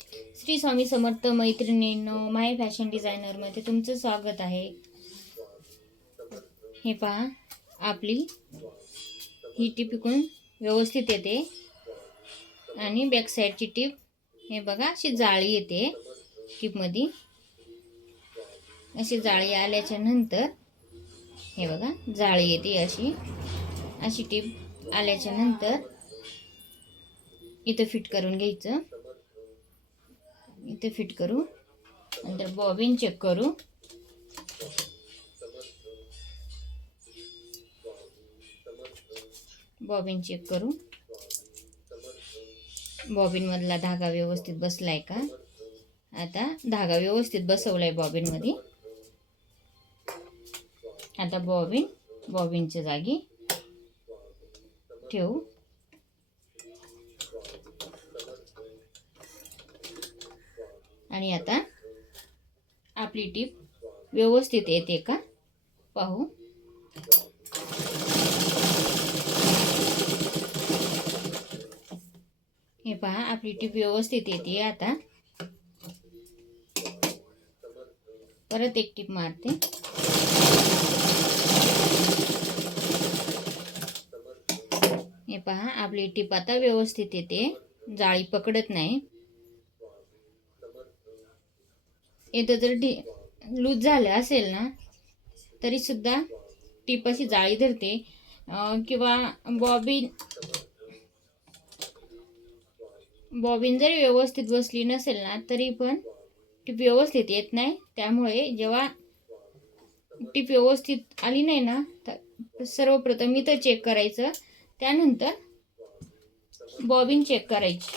श्री स्वामी समर्थ मैत्रिणींनो माय फॅशन डिझायनरमध्ये तुमचं स्वागत आहे. हे पहा आपली ही टीप इकून व्यवस्थित येते. आणि बॅक साईडची टीप हे बघा अशी जाळी येते टीपमध्ये अशी जाळी आल्याच्यानंतर हे बघा जाळी येते अशी. अशी टीप आल्याच्यानंतर इथं फिट करून घ्यायचं. इथे फिट करू. नंतर बॉबिन चेक करू. बॉबिन चेक करू. बॉबिनमधला धागा व्यवस्थित बसलाय का? आता धागा व्यवस्थित बसवलाय बॉबिनमध्ये आता बॉबिन बॉबिनच्या जागी ठेवू. आणि आता आपली टीप व्यवस्थित येते का? पाहू. हे पहा आपली टीप व्यवस्थित येते. आता परत एक टीप मारते. हे पहा आपली टीप आता व्यवस्थित येते. जाळी पकडत नाही. येतं जर ढी लूज झालं असेल ना तरी सुद्धा टीप अशी जाळी धरते. किंवा बॉबिन बॉबिन जरी व्यवस्थित बसली नसेल ना तरी पण टीप व्यवस्थित येत नाही. त्यामुळे जेव्हा टीप व्यवस्थित आली नाही ना तर सर्वप्रथम इथं चेक करायचं. त्यानंतर बॉबीन चेक करायची.